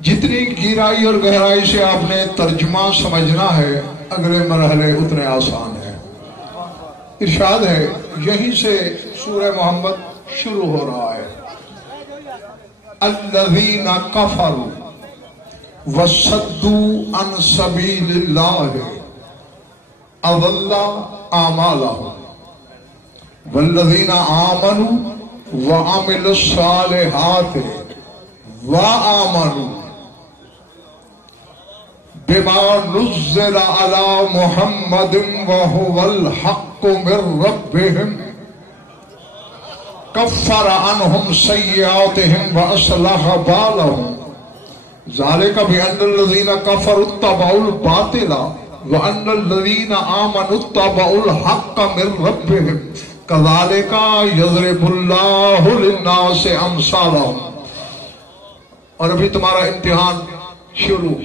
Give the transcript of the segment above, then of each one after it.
جتنی گہرائی اور گہرائی سے آپ نے ترجمہ سمجھنا ہے اگلے مرحلے اتنے آسان ہیں. ارشاد ہے یہیں سے سورہ محمد شروع ہو رہا ہے. الذین کفروا وصدوا عن سبیل اللہ اضل اعمالهم والذین آمنوا وعملوا الصالحات وآمنوا بما نزل على محمد وهو الحق من ربهم كفر عنهم سيئاتهم وأصلح بالهم ذلك بأن الذين كفروا اتبعوا الباطل وأن الذين آمنوا اتبعوا الحق من ربهم كذلك يضرب الله للناس أمثالهم. اور ابھی تمہارا امتحان شروع.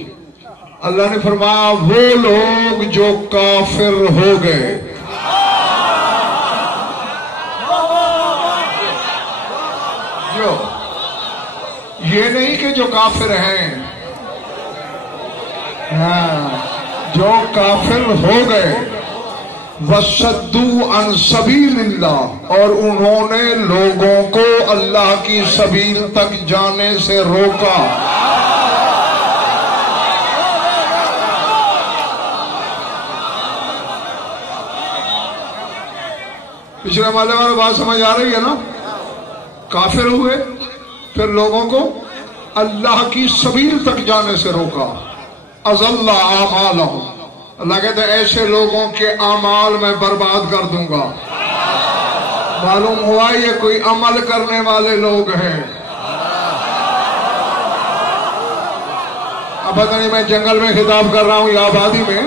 اللہ نے فرمایا وہ لوگ جو کافر ہو گئے، جو یہ نہیں کہ جو کافر ہیں، جو کافر ہو گئے، وَصَدُّوا عَن سَبِيلِ اللَّهِ، اور انہوں نے لوگوں کو اللہ کی سبیل تک جانے سے روکا. پچھلے والے بات سمجھ آ رہی ہے نا؟ کافر ہوئے پھر لوگوں کو اللہ کی سبیل تک جانے سے روکا. اضل اعمالهم، اللہ کہتے ہیں ایسے لوگوں کے اعمال میں برباد کر دوں گا. معلوم ہوا یہ کوئی عمل کرنے والے لوگ ہیں. اب پتہ نہیں میں جنگل میں خطاب کر رہا ہوں یا آبادی میں.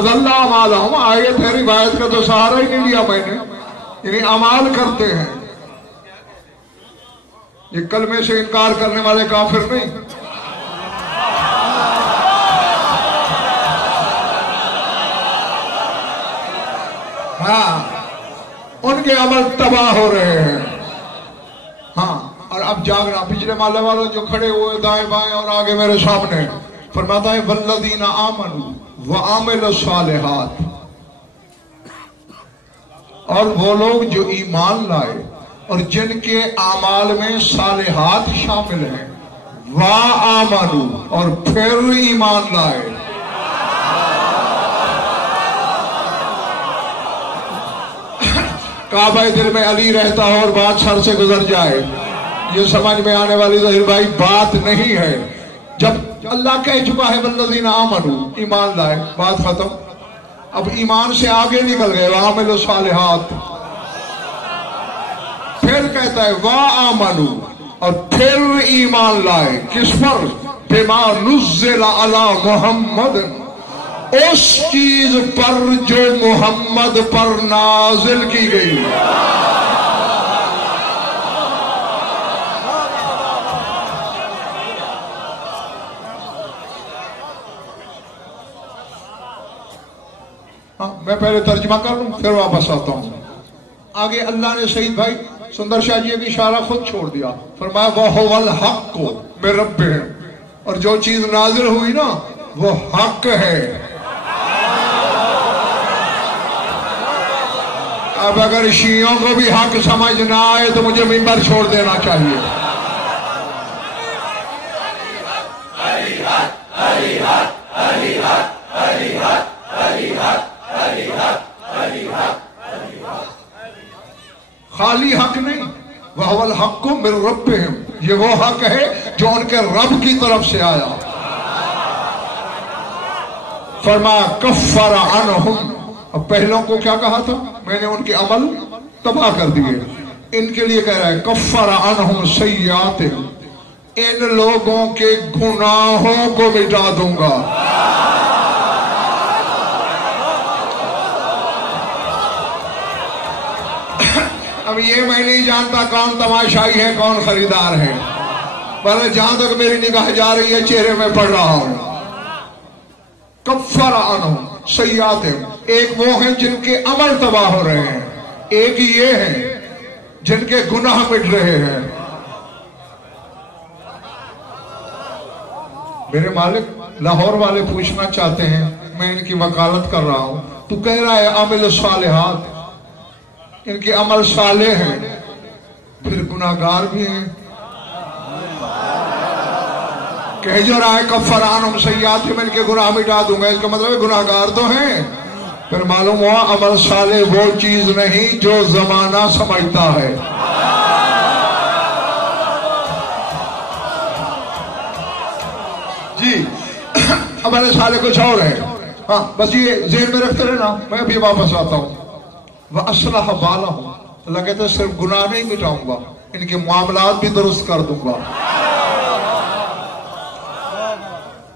اضل اعمالهم آیت ہے، روایت کا تو سہارا ہی نہیں لیا میں نے. یعنی اعمال کرتے ہیں. یہ کلمے سے انکار کرنے والے کافر نہیں. ہاں ان کے عمل تباہ ہو رہے ہیں. ہاں اور اب جاگنا. پچھلے محلے والوں جو کھڑے ہوئے دائیں بائیں اور آگے میرے سامنے فرماتا ہے والذین آمنوا وعملوا الصالحات، اور وہ لوگ جو ایمان لائے اور جن کے اعمال میں صالحات شامل ہیں، وآمنوا، اور پھر ایمان لائے. کعبہ دل میں علی رہتا ہو اور بات سر سے گزر جائے، یہ سمجھ میں آنے والی ظاہر بھائی بات نہیں ہے. جب اللہ کہہ چکا ہے والذین آمنوا، ایمان لائے، بات ختم. اب ایمان سے آگے نکل گئے وعملوا الصالحات. پھر کہتا ہے وآمنوا، اور پھر ایمان لائے. کس پر؟ بما نزل علی محمد، اس چیز پر جو محمد پر نازل کی گئی. میں پہلے ترجمہ کر لوں پھر واپس آتا ہوں. آگے اللہ نے سعید بھائی سندر شاہ جی کی اشارہ خود چھوڑ دیا. فرمایا وَهُوَ الْحَقُّ مِن رَبِّهِمْ، اور جو چیز نازل ہوئی نا وہ حق ہے. اب اگر شیعوں کو بھی حق سمجھ نہ آئے تو مجھے منبر چھوڑ دینا چاہیے. خالی حق نہیں، وَهُوَ الْحَقُّ مِن رَبِّهِمْ، یہ وہ حق ہے جو ان کے رب کی طرف سے آیا. فرمایا کفر عنہم، اب پہلوں کو کیا کہا تھا؟ میں نے ان کے عمل تباہ کر دیے. ان کے لیے کہہ رہا ہے کفر عنہم سیئاتہم، ان لوگوں کے گناہوں کو مٹا دوں گا. اب یہ میں نہیں جانتا کون تماشائی ہے کون خریدار ہے، پر جہاں تک میری نگاہ جا رہی ہے چہرے میں پڑھ رہا ہوں. کفر عنہم سیئاتہم، ایک وہ ہیں جن کے عمل تباہ ہو رہے ہیں، ایک یہ ہیں جن کے گناہ مٹ رہے ہیں. میرے مالک لاہور والے پوچھنا چاہتے ہیں، میں ان کی وکالت کر رہا ہوں، تو کہہ رہا ہے عامل الصالحات، ان کے عمل صالح ہیں، پھر گناہگار بھی ہیں. کہہ جو رہا ہے کفر عنہم سیئاتہم، میں ان کے گناہ مٹا دوں گا، اس کا مطلب ہے گناہگار تو ہیں. پھر معلوم ہوا عمل صالح وہ چیز نہیں جو زمانہ سمجھتا ہے. جی عمل صالح کچھ اور ہے. ہاں بس یہ ذہن میں رکھتے رہنا، میں ابھی واپس آتا ہوں. وَأَصْلَحَ بَالَهُمْ، اللہ کہتے ہیں صرف گناہ نہیں مٹاؤں گا، ان کے معاملات بھی درست کر دوں گا.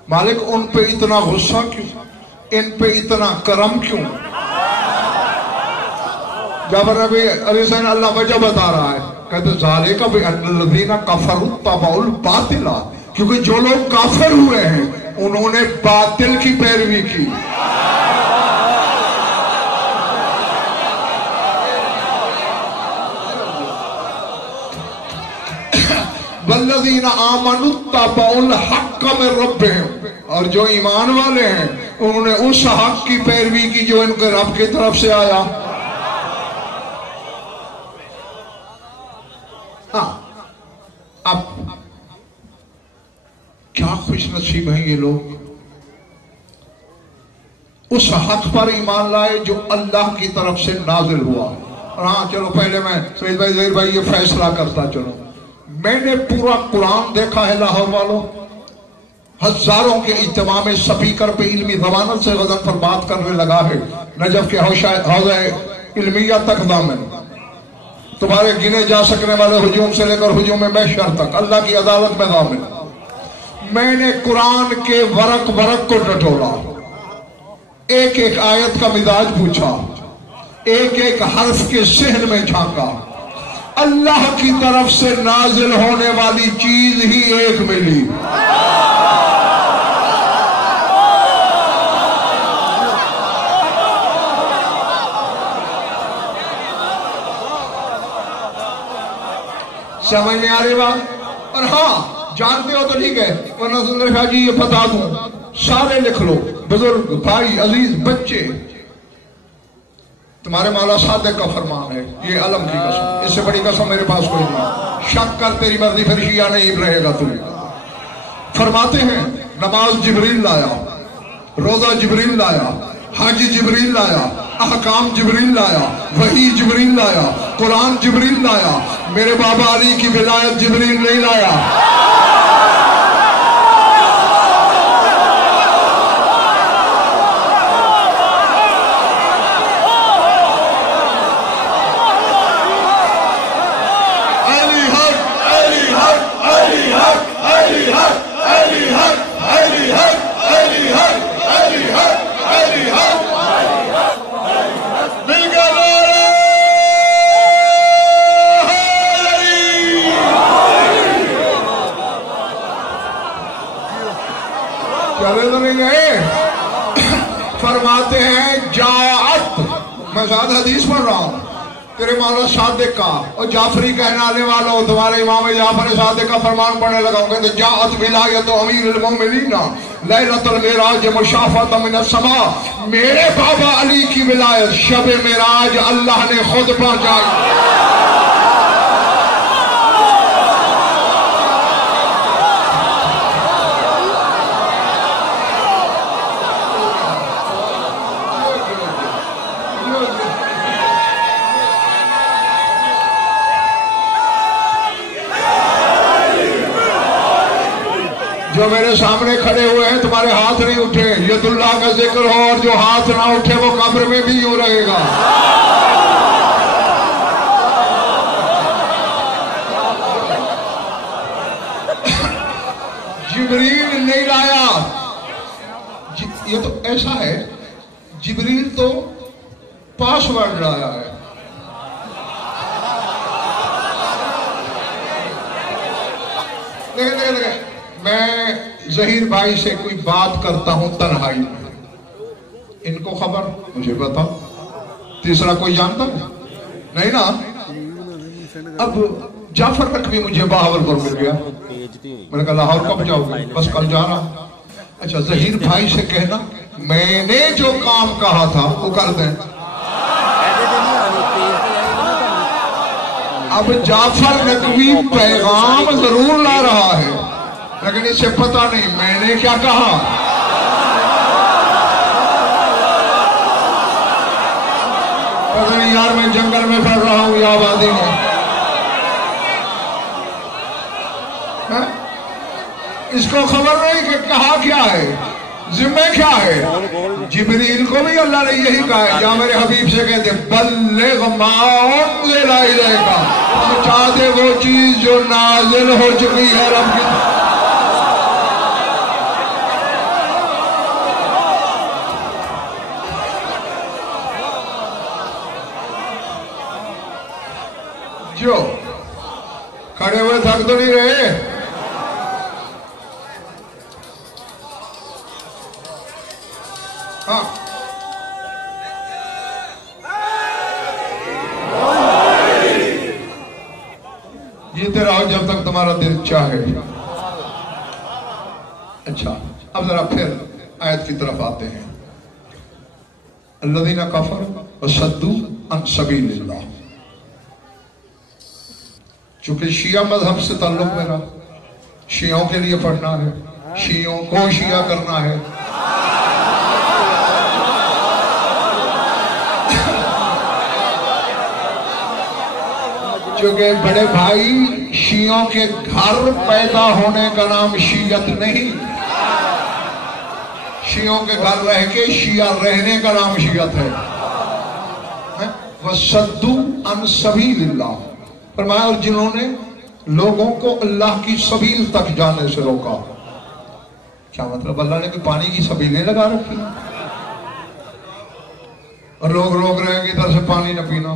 مالک ان پہ اتنا غصہ کیوں، ان پہ اتنا کرم کیوں؟ جابر نبی علیہ السلام اللہ وجہ بتا رہا ہے، کہتے ذالک بأن الذین کفروا اتبعوا الباطل، کیونکہ جو لوگ کافر ہوئے ہیں انہوں نے باطل کی پیروی کی. والذین آمنوا اتبعوا الحق من ربہم، اور جو ایمان والے ہیں انہوں نے اس حق کی پیروی کی جو ان کے رب کی طرف سے آیا. ہاں اب کیا خوش نصیب ہیں یہ لوگ، اس حق پر ایمان لائے جو اللہ کی طرف سے نازل ہوا. اور ہاں چلو پہلے میں سعید بھائی زہیر بھائی یہ فیصلہ کرتا چلو، میں نے پورا قرآن دیکھا ہے لاہور والوں، ہزاروں کے اجتماع میں سپیکر پہ علمی ضمانت سے غزل پر بات کرنے لگا ہے، نجف کے حوضہ علمیہ تک دامن، تمہارے گنے جا سکنے والے ہجوم سے لے کر ہجوم محشر تک اللہ کی عدالت میں دامن. میں نے قرآن کے ورق ورق کو ٹٹولا، ایک ایک آیت کا مزاج پوچھا، ایک ایک حرف کے صحن میں جھانکا. اللہ کی طرف سے نازل ہونے والی چیز ہی ایک ملی. سمجھ میں آ رہی بات؟ اور ہاں جانتے ہو تو ٹھیک ہے، ورنہ سندر شاہ جی یہ بتا دوں، سارے لکھ لو، بزرگ بھائی عزیز بچے، تمہارے مولا صادق کا فرمان ہے، یہ علم کی قسم، اس سے بڑی قسم میرے پاس کوئی نہیں. شک کر تیری مرضی پھر شیعہ نہیں رہے گا تم. فرماتے ہیں نماز جبریل لایا، روزہ جبریل لایا، حج جبریل لایا، احکام جبریل لایا، وحی جبریل لایا، قرآن جبریل لایا، میرے بابا علی کی ولایت جبریل نہیں لایا. فرماتے ہیں جاعت، میں زیادہ حدیث پڑھ رہا ہوں تیرے مولا صادق کا، اور جعفری کہنے والے والوں تمہارے امام جعفر صادق کا فرمان پڑھنے لگا ہوں، کہتے جاعت ولایت امیر المومنین لیلۃ المعراج مشافۃ من السماء، میرے بابا علی کی ولایت شب معراج اللہ نے خود پہنچائی. جو میرے سامنے کھڑے ہوئے ہیں تمہارے ہاتھ نہیں اٹھے، ید اللہ کا ذکر ہو، اور جو ہاتھ نہ اٹھے وہ قبر میں بھی یوں رہے گا. جبریل نہیں لایا، یہ تو ایسا ہے، جبریل تو پاس ورڈ لایا ہے. دیکھیں میں ظہیر بھائی سے کوئی بات کرتا ہوں تنہائی میں، ان کو خبر مجھے بتا، تیسرا کوئی جانتا نہیں نا. اب جعفر تک بھی مجھے بہاول پر مل گیا، میں نے کہا لاہور کب جاؤ گے؟ بس کل جا رہا. اچھا ظہیر بھائی سے کہنا میں نے جو کام کہا تھا وہ کر دیں. اب جعفر نقوی پیغام ضرور لا رہا ہے لیکن اسے پتہ نہیں میں نے کیا کہا. پتہ نہیں یار میں جنگل میں پڑھ رہا ہوں یا آبادی میں. اس کو خبر نہیں کہ کہا کیا ہے, ذمہ کیا ہے. جبریل کو بھی اللہ نے یہی کہا ہے, یا میرے حبیب سے کہتے بلغ ما انزل الیک, پہنچا دے وہ چیز جو نازل ہو چکی ہے رب کی. جو کھڑے ہوئے تھک تو نہیں رہے. ہاں جیتے رہو جب تک تمہارا دل چاہے. اچھا اب ذرا پھر آیت کی طرف آتے ہیں. الذین کفروا وصدوا عن سبیل اللہ. چونکہ شیعہ مذہب سے تعلق میرا, شیعوں کے لیے پڑھنا ہے, شیعوں کو شیعہ کرنا ہے. چونکہ بڑے بھائی شیعوں کے گھر پیدا ہونے کا نام شیعت نہیں, شیعوں کے گھر رہ کے شیعہ رہنے کا نام شیعت ہے. وَصَدُّوا عَن سَبِيلِ اللَّهِ فرمایا, اور جنہوں نے لوگوں کو اللہ کی سبیل تک جانے سے روکا. کیا مطلب, اللہ نے کوئی پانی کی سبیلیں لگا رکھی اور لوگ روک رہے ہیں کہ ادھر سے پانی نہ پینا.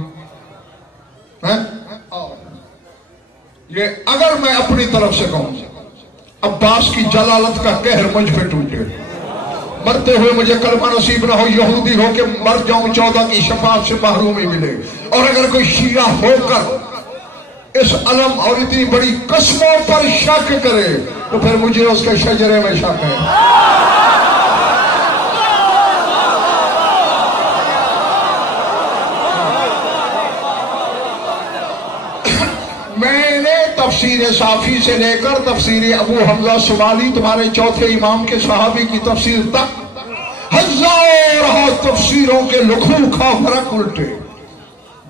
یہ اگر میں اپنی طرف سے کہوں عباس کی جلالت کا قہر مجھ پہ ٹوٹے, مرتے ہوئے مجھے کلمہ نصیب نہ ہو, یہودی ہو کے مر جاؤں 14 کی شفاعت سے محرومی ملے, اور اگر کوئی شیعہ ہو کر اس علم اور اتنی بڑی قسموں پر شک کرے تو پھر مجھے اس کے شجرے میں شک ہے. میں نے تفسیر صافی سے لے کر تفسیر ابو حمزہ سوالی تمہارے چوتھے امام کے صحابی کی تفسیر تک ہزاروں تفسیروں کے لکھوں کا فرق الٹے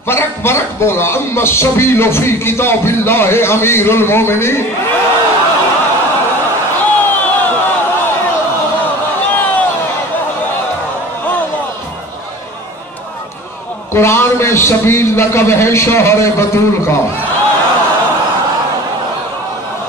فرق بولا. اما السبیل فی کتاب اللہ امیر المومنین. قرآن میں سبیل لقب ہے شوہر بطول کا,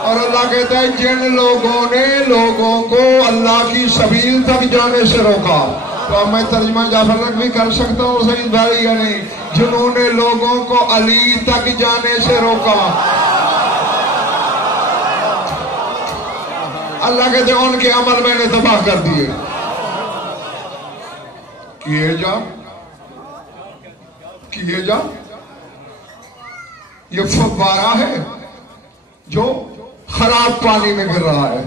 اور اللہ کہتا ہے جن لوگوں نے لوگوں کو اللہ کی سبیل تک جانے سے روکا. تو اب میں ترجمہ جعفر نقوی کر سکتا ہوں سعید بھائی یا نہیں؟ جنہوں نے لوگوں کو علی تک جانے سے روکا. اللہ کہتے ہیں ان کے عمل میں نے تباہ کر دیے. کیے جا یہ فوارہ ہے جو خراب پانی میں گر رہا ہے.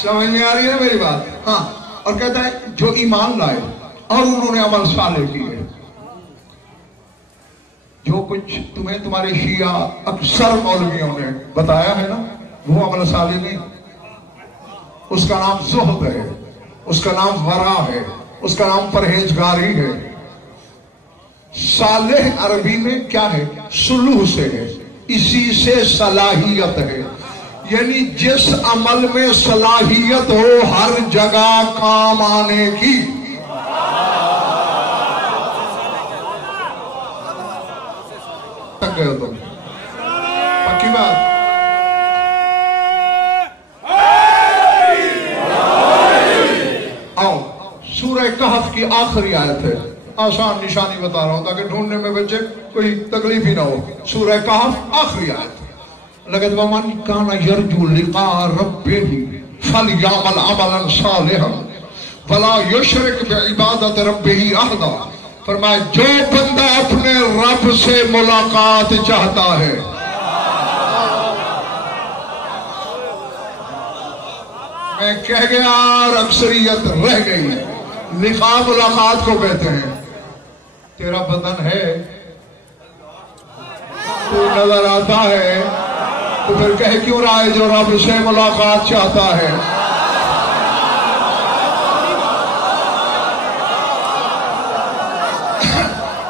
سمجھ نہیں آ رہی ہے میری بات؟ ہاں. اور کہتا ہے جو ایمان لائے اور انہوں نے عمل صالح کیے. جو کچھ تمہیں تمہارے شیعہ اکثر مولویوں نے بتایا ہے نا وہ عمل صالح نہیں. اس کا نام زہد ہے, اس کا نام ورع ہے, اس کا نام پرہیزگاری ہے. صالح عربی میں کیا ہے؟ سلوح سے ہے, اسی سے صلاحیت ہے. یعنی جس عمل میں صلاحیت ہو ہر جگہ کام آنے کی. تک گئے ہو تم, پکی بات. آؤ سورہ کہف کی آخری آیت ہے, آسان نشانی بتا رہا ہوں تاکہ ڈھونڈنے میں بچے کوئی تکلیف ہی نہ ہو. سورہ کہف آخری آیت. لقد ومن كان يرجو لقاء ربه فليعمل عملا صالحا ولا يشرك بعبادة ربه احدا. فرمایا جو بندہ اپنے رب سے ملاقات چاہتا ہے میں کہہ گیا اور اکثریت رہ گئی. لقاء ملاقات کو کہتے ہیں. تیرا بدن ہے تو نظر آتا ہے تو پھر کہہ کیوں رہا ہے جو رب سے ملاقات چاہتا ہے.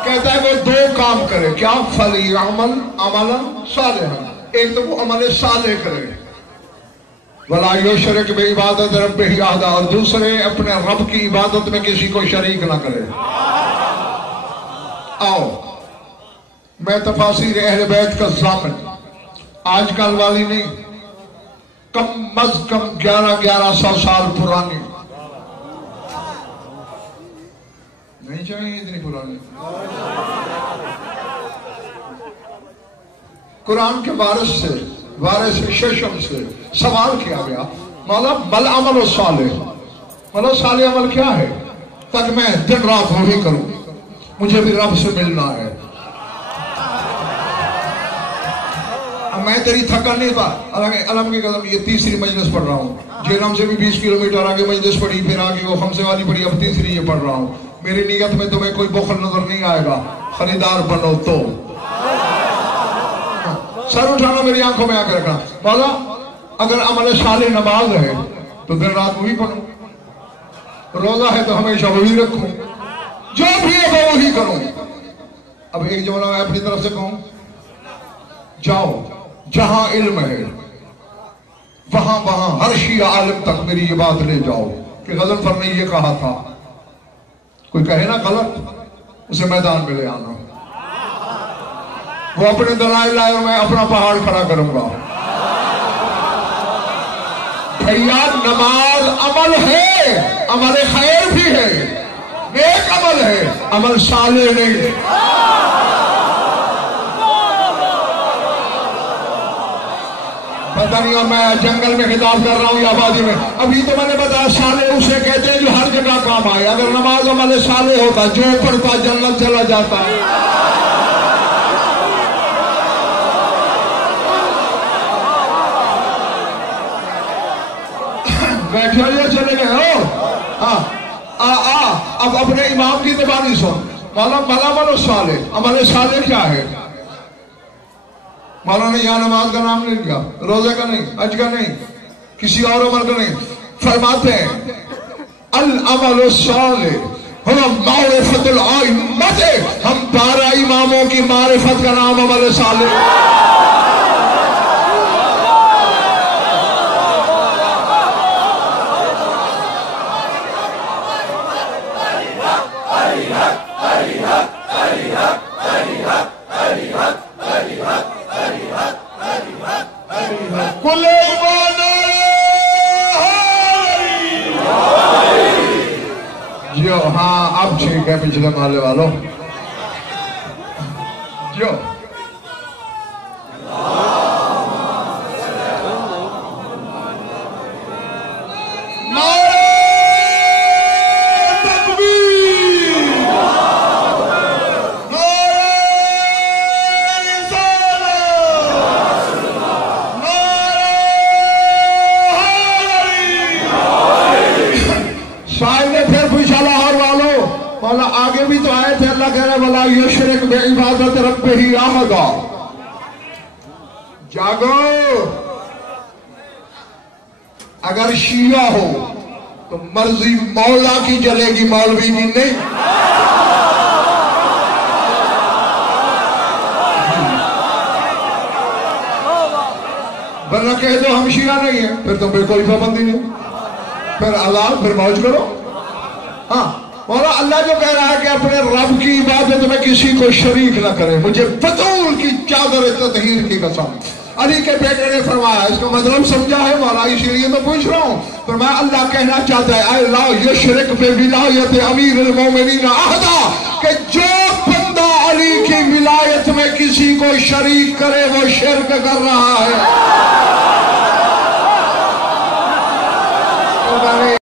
کہتا ہے وہ دو کام کرے. کیا؟ فَلْيَعْمَلْ عَمَلًا صَالِحًا. ایک تو وہ عمل صالح کرے. وَلَا يُشْرِكْ بِعِبَادَتِ رَبِّهِ أَحَدًا. اور دوسرے اپنے رب کی عبادت میں کسی کو شریک نہ کرے. آؤ میں تفاسیر اہل بیت کا ضامن، آج کل والی نہیں، کم از کم 1100 سال پرانی نہیں چاہیے، اتنی پرانی. قرآن کے وارث ششم سے سوال کیا گیا، مولا بل عمل صالح، مولا صالح عمل کیا ہے؟ تک میں دن رات وہی کروں، مجھے بھی رب سے ملنا ہے. میں تیری تھکن نہیں پا. علم کی قدم یہ تیسری مجلس پڑھ رہا ہوں. جیلم سے بھی 20 کلومیٹر آگے مجلس پڑھی، پھر آگے وہ خمسے والی پڑھی، اب تیسری یہ پڑھ رہا ہوں. میری نیت میں تمہیں کوئی بخل نظر نہیں آئے گا. خریدار بنو تو سر اٹھانا، میری آنکھوں میں آ کے رکھنا. مولا اگر عمل صالح نماز ہے تو دن رات وہی پڑھوں، روزہ ہے تو ہمیشہ وہی رکھوں، جو بھی ہے وہی کروں. اب ایک جملہ میں اپنی طرف سے کہوں، جاؤ جہاں علم ہے وہاں ہر شیعہ عالم تک میری یہ بات لے جاؤ کہ غضنفر نے یہ کہا تھا. کوئی کہے نا غلط، اسے میدان میں لے آنا. وہ اپنے دلائل لائے اور میں اپنا پہاڑ کھڑا کروں گا. بھیا نماز عمل ہے، عمل خیر بھی ہے، نیک عمل ہے، عمل صالح نہیں. پتہ نہیں اور میں جنگل میں خطاب کر رہا ہوں یا آبادی میں. ابھی تو میں نے بتایا صالح اسے کہتے ہیں جو ہر جگہ کام آئے. اگر نماز عمل صالح ہوتا، جو پڑھتا جنت چلا جاتا. بیٹھے ہوئے چلے گئے ہو. اب اپنے امام کی زبانی سن. عمل صالح، عمل صالح کیا ہے؟ مولانا نے یہاں نماز کا نام نہیں لیا، روزے کا نہیں، حج کا نہیں، کسی اور عمل کا نہیں. فرماتے ہیں العمل الصالح هو معرفت الائمۃ. ہم 12 اماموں کی معرفت کا نام عمل صالح. جو ہاں اب ٹھیک ہے پچھلے محلے والوں جو آگے بھی تو آئے تھے. اللہ کہہ رہا ہے وَلَا يُشْرِكْ بِعِبَادَتِ رَبِّهِ أَحَدًا. جاگو، اگر شیعہ ہو تو مرضی مولا کی چلے گی، مولوی کی نہیں. ورنہ کہہ دو ہم شیعہ نہیں ہیں، پھر تم پہ کوئی پابندی نہیں، پھر آزاد، پھر موج کرو. ہاں مولا اللہ جو کہہ رہا ہے کہ اپنے رب کی عبادت میں کسی کو شریک نہ کرے، مجھے فضول کی چادر تطہیر کی قسم. علی کے بیٹے نے فرمایا، اس کا مطلب سمجھا ہے مولا؟ اسی لیے تو پوچھ رہا ہوں. فرمایا اللہ کہنا چاہتا ہے اے لا یشرک بولایت امیر المومنین احدا، کہ جو بندہ علی کی ولایت میں کسی کو شریک کرے وہ شرک کر رہا ہے.